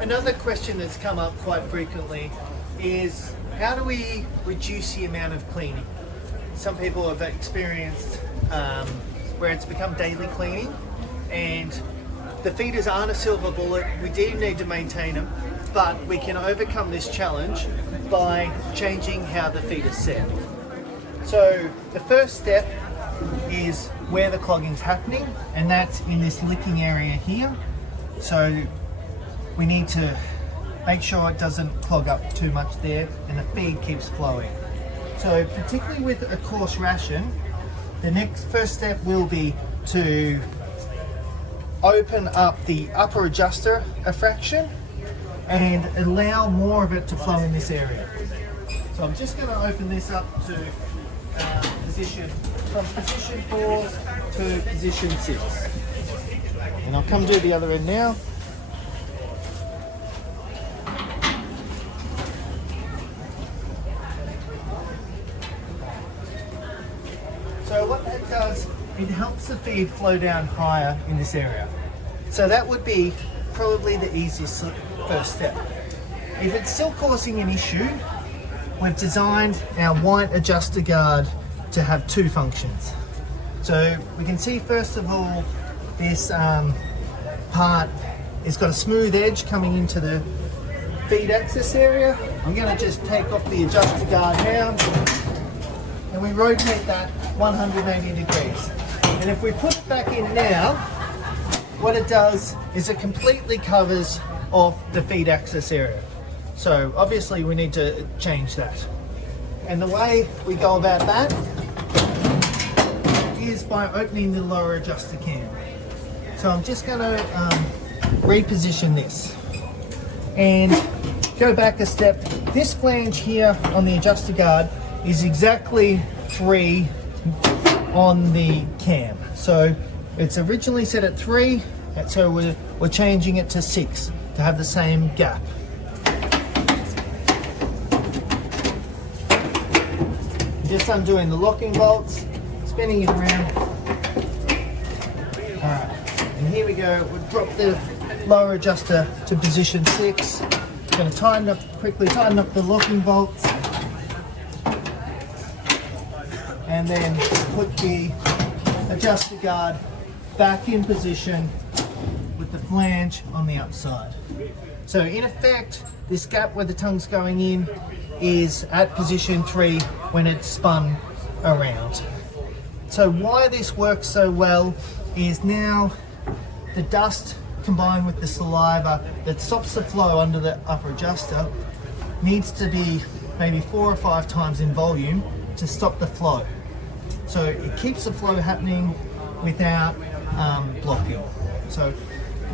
Another question that's come up quite frequently is how do we reduce the amount of cleaning? Some people have experienced where it's become daily cleaning, and the feeders aren't a silver bullet. We do need to maintain them, but we can overcome this challenge by changing how the feeder's set. So the first step is where the clogging's happening, and that's in this licking area here. So we need to make sure it doesn't clog up too much there and the feed keeps flowing. So particularly with a coarse ration, the first step will be to open up the upper adjuster a fraction and allow more of it to flow in this area. So I'm just going to open this up to from position 4 to position 6. And I'll come to the other end now. So what that does, it helps the feed flow down higher in this area. So that would be probably the easiest first step. If it's still causing an issue, we've designed our white adjuster guard to have two functions. So we can see first of all, this part has got a smooth edge coming into the feed access area. I'm going to just take off the adjuster guard now, and we rotate that 180 degrees. And if we put it back in now, what it does is it completely covers off the feed access area. So obviously we need to change that. And the way we go about that is by opening the lower adjuster cam. So I'm just going to reposition this and go back a step. This flange here on the adjuster guard is exactly 3 on the cam. So it's originally set at 3, so we're changing it to 6 to have the same gap. Just undoing the locking bolts, spinning it around. Alright, and here we go. We'll drop the lower adjuster to position 6. Going to quickly tighten up the locking bolts, and then put the adjuster guard back in position with the flange on the upside. So in effect, this gap where the tongue's going in is at position 3 when it's spun around. So why this works so well is now the dust combined with the saliva that stops the flow under the upper adjuster needs to be maybe 4 or 5 times in volume to stop the flow. So it keeps the flow happening without blocking. So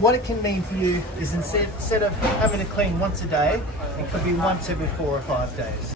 what it can mean for you is instead of having to clean once a day, it could be once every 4 or 5 days.